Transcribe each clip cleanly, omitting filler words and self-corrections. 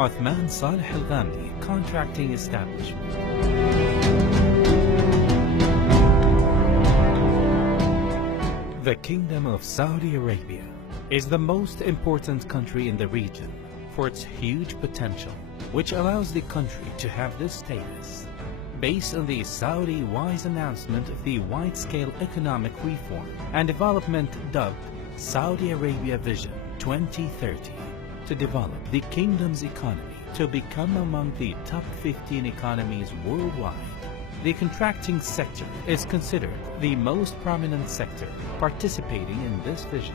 Othman Saleh Al Ghamdi Contracting Establishment. The Kingdom of Saudi Arabia is the most important country in the region for its huge potential, which allows the country to have this status based on the Saudi wise announcement of the wide-scale economic reform and development dubbed Saudi Arabia Vision 2030 to develop the kingdom's economy to become among the top 15 economies worldwide. The contracting sector is considered the most prominent sector participating in this vision.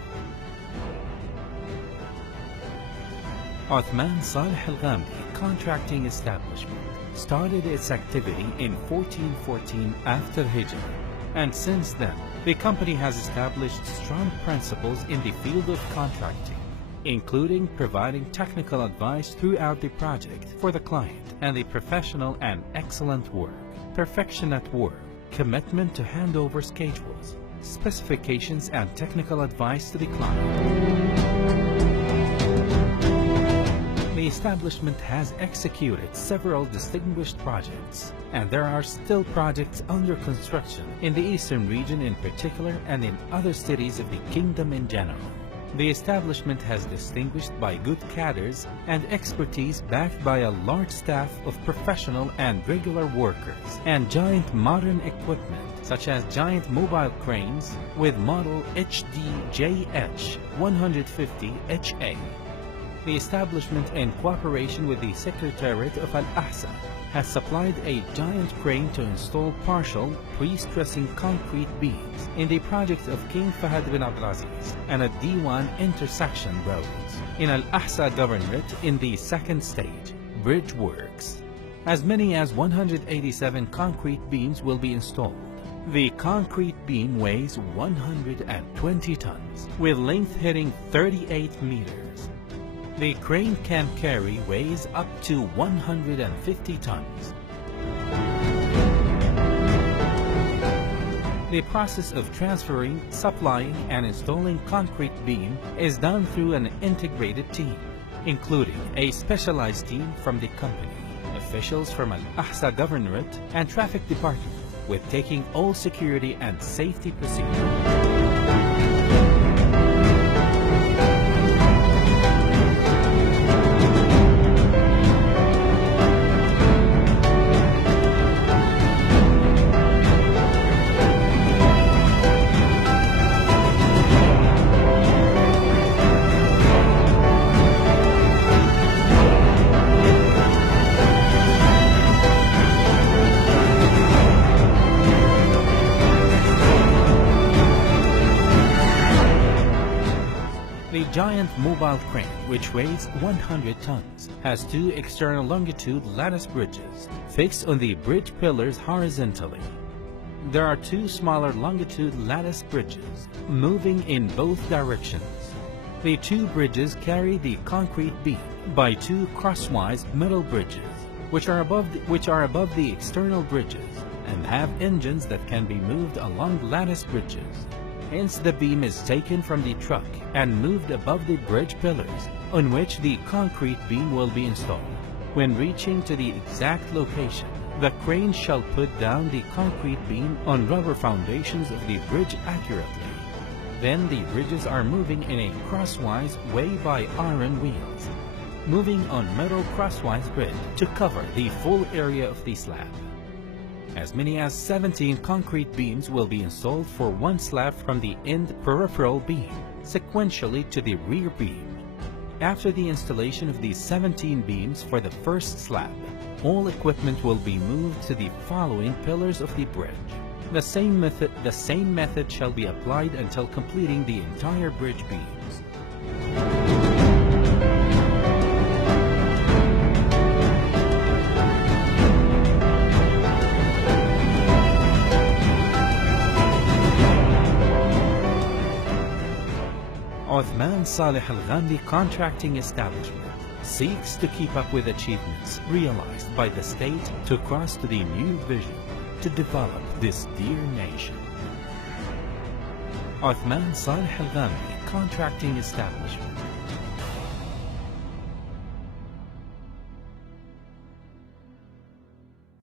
Othman Saleh Al Ghamdi Contracting Establishment started its activity in 1414 after Hijrah, and since then the company has established strong principles in the field of contracting, including providing technical advice throughout the project for the client and the professional and excellent work, perfection at work, commitment to handover schedules, specifications and technical advice to the client. The establishment has executed several distinguished projects, and there are still projects under construction in the eastern region in particular and in other cities of the kingdom in general. The establishment has distinguished by good cadres and expertise backed by a large staff of professional and regular workers and giant modern equipment such as giant mobile cranes with model HDJH 150HA. The establishment, in cooperation with the Secretariat of Alhasa, has supplied a giant crane to install partial pre-stressing concrete beams in the project of King Fahad bin Abdulaziz and at D1 intersection roads in Alhasa Governorate in the second stage, bridge works. As many as 187 concrete beams will be installed. The concrete beam weighs 120 tons, with length hitting 38 meters. The crane can carry weighs up to 150 tons. The process of transferring, supplying, and installing concrete beam is done through an integrated team, including a specialized team from the company, officials from Al-Ahsa Governorate, and traffic department, with taking all security and safety procedures. The giant mobile crane, which weighs 100 tons, has two external longitude lattice bridges fixed on the bridge pillars horizontally. There are two smaller longitude lattice bridges moving in both directions. The two bridges carry the concrete beam by two crosswise middle bridges, which are above the external bridges and have engines that can be moved along lattice bridges. Hence, the beam is taken from the truck and moved above the bridge pillars on which the concrete beam will be installed. When reaching to the exact location, the crane shall put down the concrete beam on rubber foundations of the bridge accurately. Then the bridges are moving in a crosswise way by iron wheels, moving on metal crosswise bridge to cover the full area of the slab. As many as 17 concrete beams will be installed for one slab from the end peripheral beam, sequentially to the rear beam. After the installation of these 17 beams for the first slab, all equipment will be moved to the following pillars of the bridge. The same method shall be applied until completing the entire bridge beams. Othman Saleh Al Ghamdi Contracting Establishment seeks to keep up with achievements realized by the state to cross to the new vision to develop this dear nation. Othman Saleh Al Ghamdi Contracting Establishment